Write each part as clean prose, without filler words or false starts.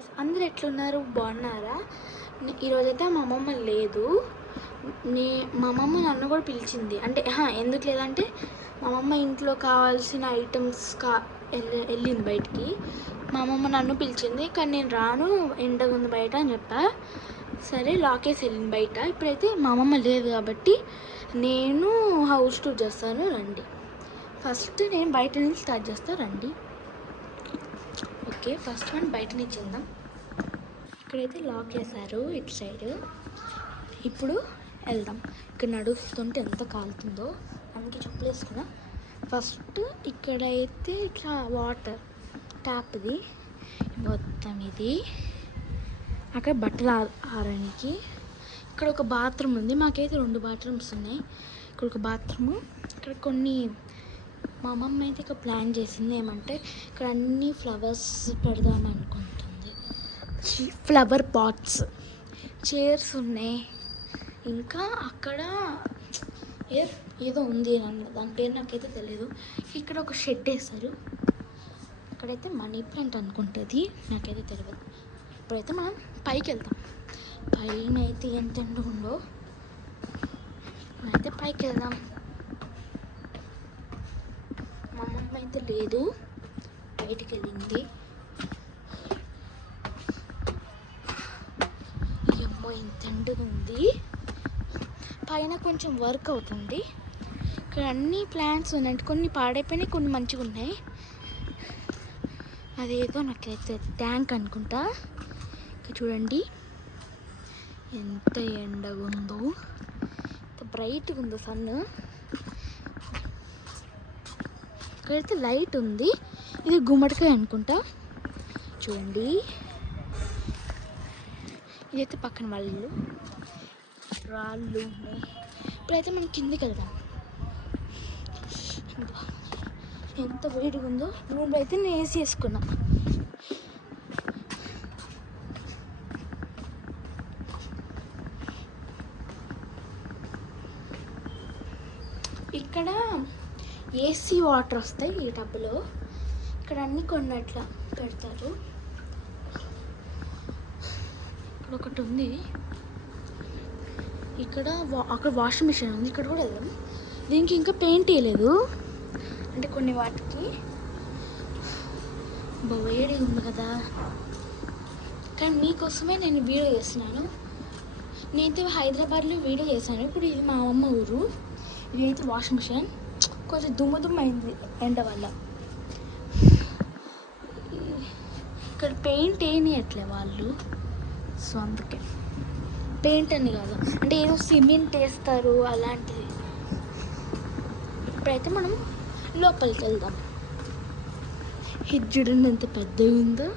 Guys, అందరు ఎట్లున్నారు? బాగున్నారా? ఈరోజైతే మా అమ్మమ్మ లేదు. మా అమ్మమ్మ నన్ను కూడా పిలిచింది. అంటే ఎందుకు లేదంటే మా అమ్మమ్మ ఇంట్లో కావాల్సిన ఐటమ్స్ వెళ్ళింది బయటికి. మా అమ్మమ్మ నన్ను పిలిచింది, కానీ నేను రాను, ఎండగా ఉంది బయట అని చెప్పా. సరే లాకేసి వెళ్ళింది బయట. ఇప్పుడైతే మా అమ్మమ్మ లేదు కాబట్టి నేను హౌస్ టూర్ చేస్తాను, రండి. ఫస్ట్ నేను బయట నుంచి స్టార్ట్ చేస్తాను, రండి. ఓకే, ఫస్ట్ వన్ బయట నుంచి వెళ్దాం. ఇక్కడైతే లాక్ చేశారు ఇటు సైడ్. ఇప్పుడు వెళ్దాం. ఇక్కడ నడుస్తుంటే ఎంత కాలుతుందో, అందుకే చెప్పులు వేసుకున్నా. ఫస్ట్ ఇక్కడైతే ఇట్లా వాటర్ ట్యాప్ది మొత్తం ఇది. అక్కడ బట్టలు ఆరడానికి ఇక్కడ ఒక బాత్రూమ్ ఉంది. మాకైతే 2 బాత్రూమ్స్ ఉన్నాయి. ఇక్కడ ఒక బాత్రూము, ఇక్కడ కొన్ని మా అమ్మమ్మ అయితే ఇక్కడ ప్లాన్ చేసింది ఏమంటే ఇక్కడ అన్ని ఫ్లవర్స్ పెడదాం అనుకుంటుంది. ఫ్లవర్ పాట్స్, చైర్స్ ఉన్నాయి. ఇంకా అక్కడ ఏదో ఉంది, దాని పేరు నాకైతే తెలియదు. ఇక్కడ ఒక షెడ్ వేస్తారు. అక్కడైతే మనీ ప్లాంట్ అనుకుంటుంది, నాకైతే తెలియదు. ఇప్పుడైతే మనం పైకి వెళ్తాం. పైన అయితే ఎంత ఎండ ఉందో, అయితే పైకి వెళ్దాం. మా అమ్మమ్మ అయితే లేదు, బయటికి వెళ్ళింది. అమ్మో ఇంత ఎండగా ఉంది. పైన కొంచెం వర్క్ అవుతుంది. ఇక్కడ అన్ని ప్లాంట్స్ ఉన్నాయి, కొన్ని పాడైపోయినాయి, కొన్ని మంచిగా ఉన్నాయి. అదేదో నాకైతే ట్యాంక్ అనుకుంటా. ఇక్కడ చూడండి ఎంత ఎండగా ఉందో, ఎంత బ్రైట్గా ఉందో సన్. ఇక్కడైతే లైట్ ఉంది, ఇది గుమ్మడికాయ అనుకుంటా. చూడండి, ఇదైతే పక్కన రాళ్ళు ఉన్నాయి. ఇప్పుడైతే మనం కిందికి వెళ్దాం. ఎంత వేడిగా ఉందో. రూమ్లో అయితే నేను ఏసీ వేసుకున్నా. ఇక్కడ ఏసీ వాటర్ వస్తాయి ఈ టబ్లో. ఇక్కడ అన్నీ కొన్నట్లా పెడతారు. ఇక్కడ ఒకటి ఉంది, ఇక్కడ అక్కడ వాషింగ్ మిషన్ ఉంది. ఇక్కడ కూడా వెళ్దాం. దీనికి ఇంకా పెయింట్ వేయలేదు, అంటే కొన్ని వాటికి వేడి ఉంది కదా. కానీ మీకోసమే నేను వీడియో చేస్తున్నాను. నేనైతే హైదరాబాద్లో వీడియో చేశాను. ఇప్పుడు ఇది మా అమ్మ ఊరు. ఇదైతే వాషింగ్ మిషన్. కొంచెం దుమ్ము అయింది ఎండ వల్ల. ఇక్కడ పెయింట్ వేయట్లే వాళ్ళు, సో అందుకే. పెయింట్ అని కాదు, అంటే ఏదో సిమెంట్ వేస్తారు అలాంటిది. ఇప్పుడైతే మనం లోపలికి వెళ్దాం. ఇది చూడండి ఎంత పెద్దగా ఉందో.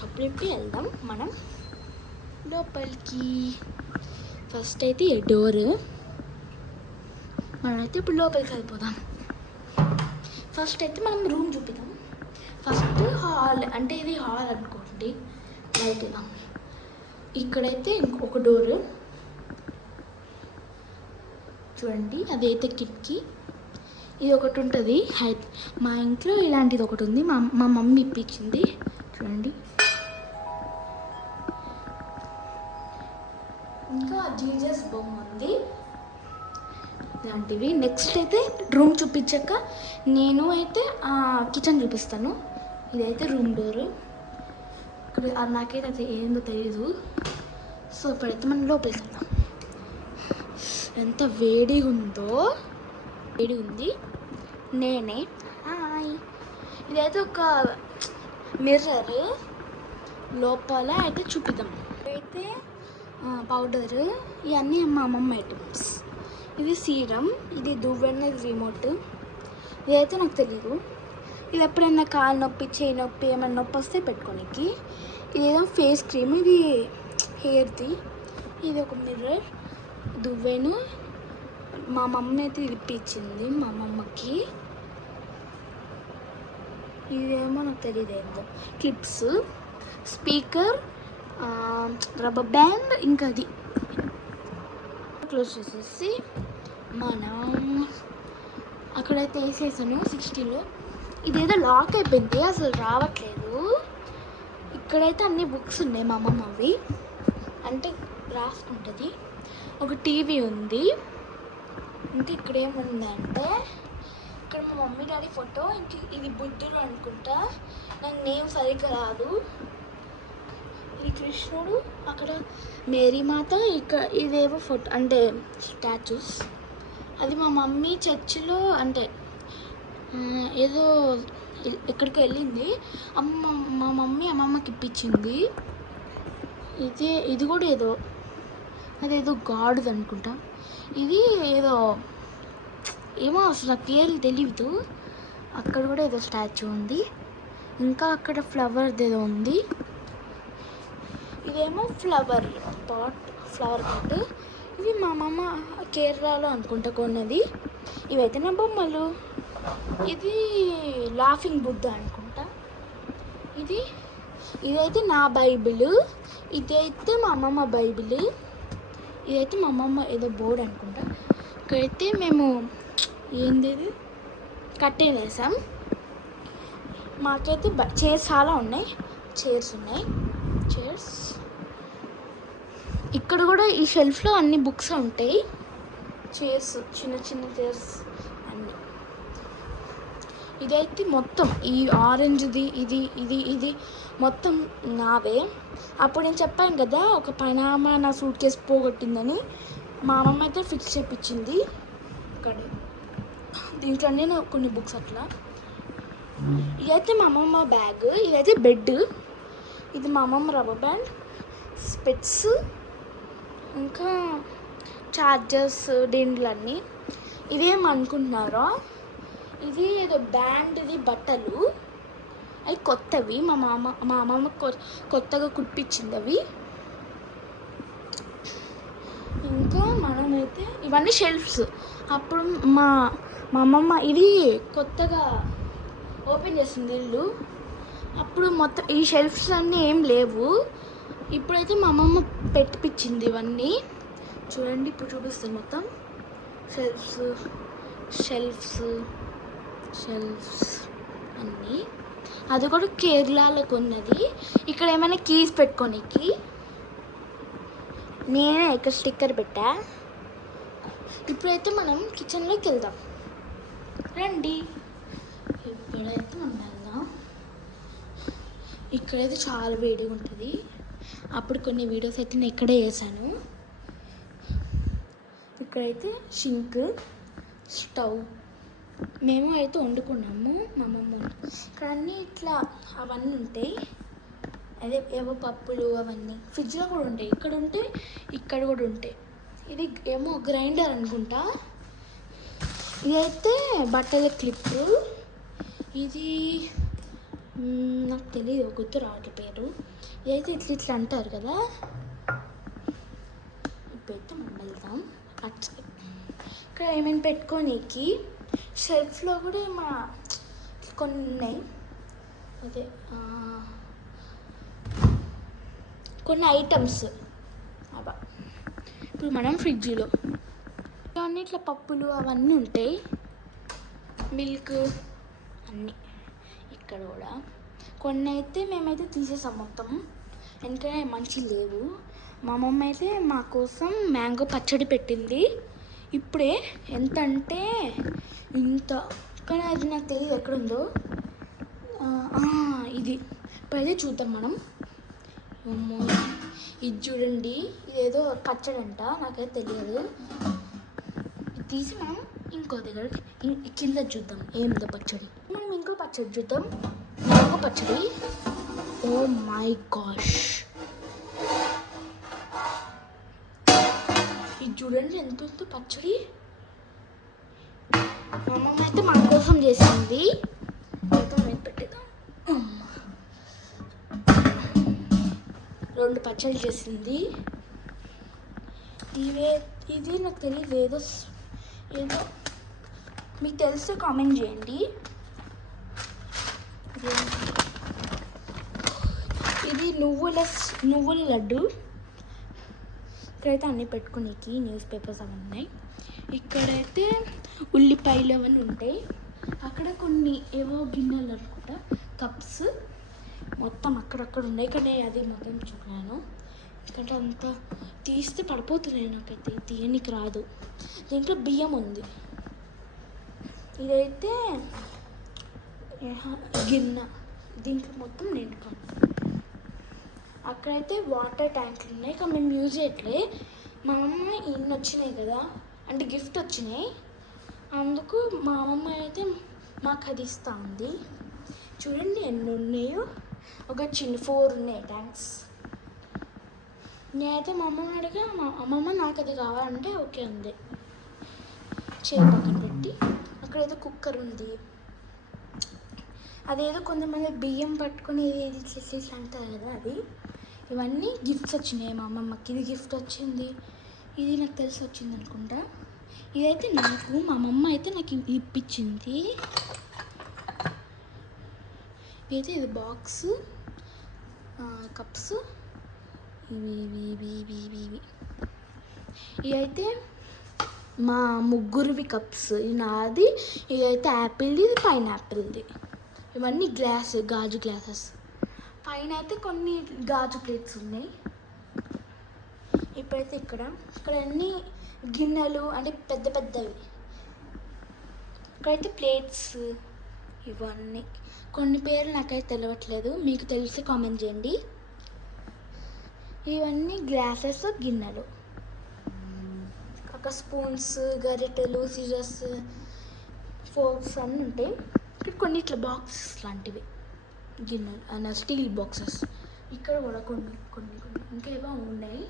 చెప్పులిప్పి వెళ్దాం మనం లోపలికి. ఫస్ట్ అయితే ఈ డోర్. మనమైతే ఇప్పుడు లోపలికి వెళ్ళిపోదాం. ఫస్ట్ అయితే మనం రూమ్ చూపిద్దాం. ఫస్ట్ హాల్, అంటే ఇది హాల్ అనుకోండి. లైట్ ఇద్దాం. ఇక్కడైతే ఇంకొక డోరు చూడండి, అదైతే కిటికీ. ఇది ఒకటి ఉంటుంది. మా ఇంట్లో ఇలాంటిది ఒకటి ఉంది, మా మమ్మీ ఇప్పించింది. చూడండి, ఇంకా జీజస్ బొమ్మ ఉంది, ఇలాంటివి. నెక్స్ట్ అయితే రూమ్ చూపించాక నేను అయితే కిచెన్ చూపిస్తాను. ఇదైతే రూమ్ డోరు. ఇక్కడ నాకైతే అది ఏందో తెలీదు. సో ఇప్పుడైతే మనం లోపలికి వెళ్దాం. ఎంత వేడిగా ఉందో, వేడి ఉంది. నేనే ఇదైతే ఒక మిర్రర్. లోపల అయితే చూపిద్దాం. అయితే పౌడర్, ఇవన్నీ మా అమ్మమ్మ ఐటమ్స్. ఇది సీరం, ఇది దువ్వెన్న, ఇది రిమోట్. ఇదైతే నాకు తెలీదు. ఇది ఎప్పుడైనా కాలు నొప్పి, చేయి నొప్పి, ఏమైనా నొప్పి వస్తే పెట్టుకోనికి. ఇదేదో ఫేస్ క్రీమ్, ఇది హెయిర్ది. ఇది ఒక మిర్రర్, దువ్వెను. మా మమ్మీ అయితే ఇది ఇప్పించింది మా అమ్మమ్మకి. ఇదేమో నాకు తెలియదు ఏందో. క్లిప్స్, స్పీకర్, రబ్బర్ బ్యాండ్, ఇంకా అది. క్లోజ్ చేసేసి మనం అక్కడైతే వేసేసాను 60లో. ఇదేదో లాక్ అయిపోయింది, అసలు రావట్లేదు. ఇక్కడైతే అన్ని బుక్స్ ఉన్నాయి మా అమ్మమ్మవి, అంటే రాసుకుంటుంది. ఒక టీవీ ఉంది. ఇంకా ఇక్కడ ఏముందంటే ఇక్కడ మా మమ్మీ డాడీ ఫోటో, ఇంక ఇది బుద్ధుడు అనుకుంటా, నాకు నేమ్ సరిగ్గా రాదు. ఇది కృష్ణుడు, అక్కడ మేరీ మాత, ఇక్కడ ఇదేవో ఫోటో అంటే స్టాచ్యూస్. అది మా మమ్మీ చర్చిలో అంటే ఏదో ఎక్కడికి వెళ్ళింది, మా మమ్మీ అమ్మమ్మకి ఇప్పించింది. ఇది కూడా అదేదో గాడ్ది అనుకుంటా. ఇది ఏదో ఏమో అసలు నాకు పేర్లు తెలియదు. అక్కడ కూడా ఏదో స్టాచ్యూ ఉంది. ఇంకా అక్కడ ఫ్లవర్ది ఏదో ఉంది. ఇదేమో ఫ్లవర్ పాట్. ఇది మా అమ్మమ్మ కేరళలో అనుకుంటా కొన్నది. ఇవైతే నా బొమ్మలు. ఇది లాఫింగ్ బుద్ధ అనుకుంటా. ఇదైతే నా బైబిల్. ఇదైతే మా అమ్మమ్మ బైబిల్. ఇదైతే మా అమ్మమ్మ ఏదో బోర్డు అనుకుంటా. ఇక్కడైతే మేము ఏంది కట్టెలు వేసాం. మాకైతే చైర్స్ చాలా ఉన్నాయి. చైర్స్ ఇక్కడ కూడా ఈ షెల్ఫ్లో అన్ని బుక్స్ ఉంటాయి. చైర్స్, చిన్న చిన్న చైర్స్ అన్నీ. ఇదైతే మొత్తం ఈ ఆరెంజ్ది ఇది మొత్తం నావే. అప్పుడు నేను చెప్పాను కదా, ఒక పైనామా నా సూట్ కేసు పోగొట్టిందని. మా అమ్మమ్మ అయితే ఫిక్స్ చేయించింది. ఇక్కడ దీంట్లోనే నాకు కొన్ని బుక్స్ అట్లా. ఇదైతే మా అమ్మమ్మ బ్యాగ్. ఇదైతే బెడ్. ఇది మా అమ్మమ్మ రబ్బర్ బ్యాండ్, స్పెట్స్, ఇంకా చార్జర్స్, డిండ్లన్నీ. ఇదేమనుకుంటున్నారో, ఇది ఏదో బ్యాండ్ది బట్టలు. అవి కొత్తవి. మా అమ్మమ్మ కొత్తగా కుట్టించింది అవి. ఇంకా మనమైతే ఇవన్నీ షెల్ఫ్స్. అప్పుడు మా అమ్మమ్మ ఇది కొత్తగా ఓపెన్ చేసింది ఇల్లు. అప్పుడు మొత్తం ఈ షెల్ఫ్స్ అన్నీ ఏం లేవు. ఇప్పుడైతే మా అమ్మమ్మ పెట్టిపించింది ఇవన్నీ. చూడండి, ఇప్పుడు చూపిస్తాను మొత్తం షెల్ఫ్స్ అన్నీ. అది కూడా కేరళలో కొన్నది. ఇక్కడ ఏమైనా కీస్ పెట్టుకోనికి నేనే ఇక్కడ స్టిక్కర్ పెట్టా. ఇప్పుడైతే మనం కిచెన్లోకి వెళ్దాం రండి. ఇప్పుడైతే మనం వెళ్దాం. ఇక్కడైతే చాలా వేడిగా ఉంటుంది. అప్పుడు కొన్ని వీడియోస్ అయితే నేను ఇక్కడే వేసాను. ఇక్కడైతే షింక్, స్టవ్ మేము అయితే వండుకున్నాము. మా అమ్మమ్మ ఇక్కడ అన్నీ ఇట్లా అవన్నీ ఉంటాయి. అదే ఏవో పప్పులు అవన్నీ ఫ్రిడ్జ్లో కూడా ఉంటాయి. ఇక్కడ కూడా ఉంటాయి. ఇది ఏమో గ్రైండర్ అనుకుంటా. ఇదైతే బట్టల క్లిప్పు. ఇది నాకు తెలియదు, గుర్తు రావట్లే పేరు. ఇదైతే ఇట్లా అంటారు కదా. ఇప్పుడైతే మనం వెళ్దాం అటు సైడ్. ఇక్కడ ఏమైనా పెట్టుకోనీకి షెల్ఫ్లో కూడా కొన్ని ఉన్నాయి. అదే కొన్ని ఐటమ్స్ అబ్బా. ఇప్పుడు మనం ఫ్రిడ్జ్లో అన్నీ ఇట్లా పప్పులు అవన్నీ ఉంటాయి, మిల్క్ అన్నీ. ఇక్కడ కూడా కొన్ని అయితే మేమైతే తీసేసాం మొత్తం, ఎందుకంటే మంచి లేవు. మా అమ్మమ్మ అయితే మా కోసం మ్యాంగో పచ్చడి పెట్టింది. ఇప్పుడే ఎంత అంటే ఇంత, కానీ అది నాకు తెలియదు ఎక్కడుందో. ఇది ఇప్పుడైతే చూద్దాం మనం. ఇది చూడండి, ఇదేదో పచ్చడి అంట, నాకైతే తెలియదు. ఇది తీసి మనం ఇంకో దగ్గర కింద చూద్దాం ఏందో పచ్చడి. మనం ఇంకో పచ్చడి చూద్దాం, మ్యాంగో పచ్చడి. ఓ మై గాష్, ఇది చూడండి ఎంత ఉందో పచ్చడి. మా అమ్మమ్మ అయితే మా కోసం చేసింది. పెట్టేద్దాం. 2 పచ్చళ్ళు చేసింది. ఇది నాకు తెలియదు, ఏదో మీకు తెలిస్తే కామెంట్ చేయండి. ఇది నువ్వుల లడ్డు. ఇక్కడైతే అన్నీ పెట్టుకునేకి న్యూస్ పేపర్స్ అవన్నీ ఉన్నాయి. ఇక్కడైతే ఉల్లిపాయలు అవన్నీ ఉంటాయి. అక్కడ కొన్ని ఏవో గిన్నెలు అనుకుంటా, కప్స్. మొత్తం అక్కడక్కడ ఉన్నాయి, కానీ అది మొత్తం చూడాను ఎందుకంటే అంతా తీస్తే పడిపోతున్నాయి, నాకైతే తీయనికి రాదు. దీంట్లో బియ్యం ఉంది. ఇదైతే గిన్నె, దీంట్లో మొత్తం నిండుకొని. అక్కడైతే వాటర్ ట్యాంకులు ఉన్నాయి, కానీ మేము యూజ్ చేయట్లే. మా అమ్మ ఇన్ని వచ్చినాయి కదా, అంటే గిఫ్ట్ వచ్చినాయి, అందుకు మా అమ్మమ్మ అయితే మాకు అది ఇస్తూ ఉంది. చూడండి ఎన్ని ఉన్నాయో, ఒక చిన్న 4 ఉన్నాయి ట్యాంక్స్. నేనైతే మా అమ్మని అడిగా, మా అమ్మమ్మ నాకు అది కావాలంటే ఓకే ఉంది. చేయి పక్కన పెట్టి అక్కడేదో కుక్కర్ ఉంది, అదేదో కొంతమంది బియ్యం పట్టుకొని ఇది ఇట్లా అంటారు కదా అది. ఇవన్నీ గిఫ్ట్స్ వచ్చినాయి మా అమ్మమ్మకి. ఇది గిఫ్ట్ వచ్చింది, ఇది నాకు తెలిసి వచ్చింది అనుకుంటా. ఇదైతే నాకు మా అమ్మమ్మ అయితే నాకు ఇప్పించింది. ఇదైతే ఇది బాక్స్, కప్స్, ఇవి ఇవైతే మా ముగ్గురివి కప్స్. ఇది నాది, ఇదైతే యాపిల్ది, ఇది పైనాపిల్ది. ఇవన్నీ గాజు గ్లాసెస్. పైన అయితే కొన్ని గాజు ప్లేట్స్ ఉన్నాయి. ఇప్పుడైతే ఇక్కడ అన్నీ గిన్నెలు, అంటే పెద్ద పెద్దవి. ఇక్కడైతే ప్లేట్స్, ఇవన్నీ కొన్ని పేర్లు నాకైతే తెలియట్లేదు, మీకు తెలిసి కామెంట్ చేయండి. ఇవన్నీ గ్లాసెస్, గిన్నెలు, ఒక స్పూన్స్, గరిటెలు, సిజర్స్, ఫోర్క్స్ అన్నీ ఉంటాయి. ఇక్కడ కొన్ని ఇట్లా బాక్సెస్ లాంటివి గిన్నెలు అన్న స్టీల్ బాక్సెస్. ఇక్కడ కూడా కొన్ని కొన్ని కొన్ని ఇంకా ఏవో ఉన్నాయి.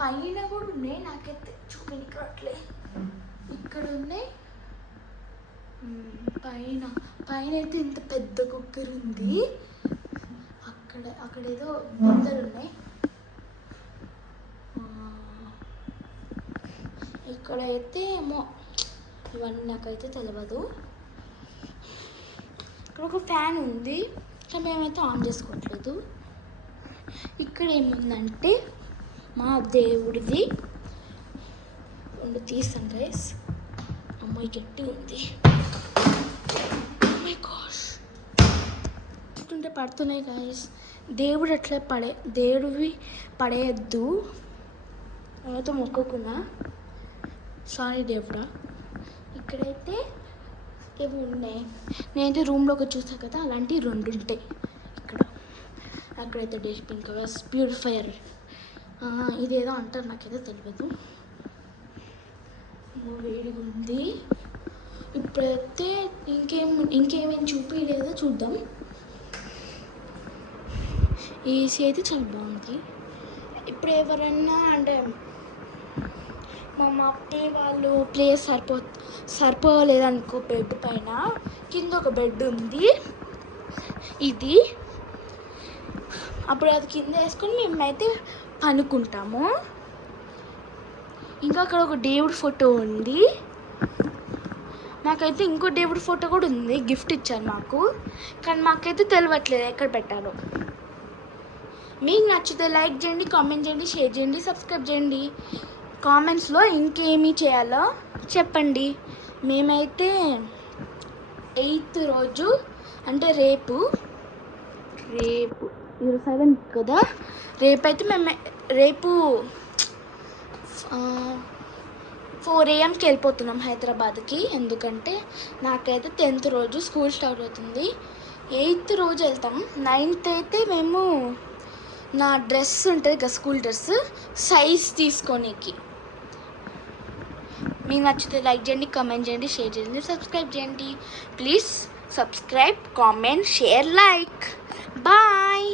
పైన కూడా ఉన్నాయి, నాకైతే చూపించట్లే. ఇక్కడ ఉన్నాయి. పైన అయితే ఇంత పెద్ద కుక్కర్ ఉంది. అక్కడ ఏదో బొందలు ఉన్నాయి. ఇక్కడైతే ఏమో ఇవన్నీ నాకైతే తెలియదు. ఇక్కడ ఒక ఫ్యాన్ ఉంది, కానీ మేమైతే ఆన్ చేసుకోవట్లేదు. ఇక్కడ ఏముందంటే మా దేవుడిది. తీస్తాం గైస్. అమ్మాయి గట్టి ఉంది. ఉంటే పడుతున్నాయి గైస్. దేవుడు అట్లా దేవుడివి పడేయద్దు, నేనైతే మొక్కుకున్నా. సారీ దేవుడా. ఇక్కడైతే ఏమి ఉన్నాయి, నేనైతే రూమ్లోకి చూసాను కదా, అలాంటివి 2 ఉంటాయి ఇక్కడ. అక్కడైతే డస్ట్బిన్ కవర్స్, ప్యూరిఫైయర్, ఇదేదో అంటారు నాకైతే తెలియదు. వేడిగా ఉంది. ఇప్పుడైతే ఇంకేమేమి చూపించలేదో చూద్దాం. ఏసీ అయితే చాలా బాగుంది. ఇప్పుడు ఎవరన్నా అంటే మా అత్తయ్య వాళ్ళు ప్లేస్ సరిపోలేదనుకో, బెడ్ పైన కింద ఒక బెడ్ ఉంది ఇది. అప్పుడు అది కింద వేసుకొని మేమైతే పనుకుంటాము. ఇంకా అక్కడ ఒక దేవుడి ఫోటో ఉంది. మాకైతే ఇంకో దేవుడి ఫోటో కూడా ఉంది, గిఫ్ట్ ఇచ్చారు మాకు, కానీ మాకైతే తెలియట్లేదు ఎక్కడ పెట్టాలో. మీకు నచ్చితే లైక్ చేయండి, కామెంట్ చేయండి, షేర్ చేయండి, సబ్స్క్రైబ్ చేయండి. కామెంట్స్లో ఇంకేమీ చేయాలో చెప్పండి. మేమైతే 8th రోజు అంటే రేపు 7 కదా, రేపు 4 AM వెళ్ళిపోతున్నాం హైదరాబాద్కి. ఎందుకంటే నాకైతే 10th రోజు స్కూల్ స్టార్ట్ అవుతుంది. 8th రోజు వెళ్తాం. 9th అయితే మేము నా డ్రెస్ ఉంటుంది కదా, స్కూల్ డ్రెస్ సైజ్ తీసుకోనికి. మీకు నచ్చితే లైక్ చేయండి, కామెంట్ చేయండి, షేర్ చేయండి, సబ్స్క్రైబ్ చేయండి. Please subscribe, comment, share, like. Bye.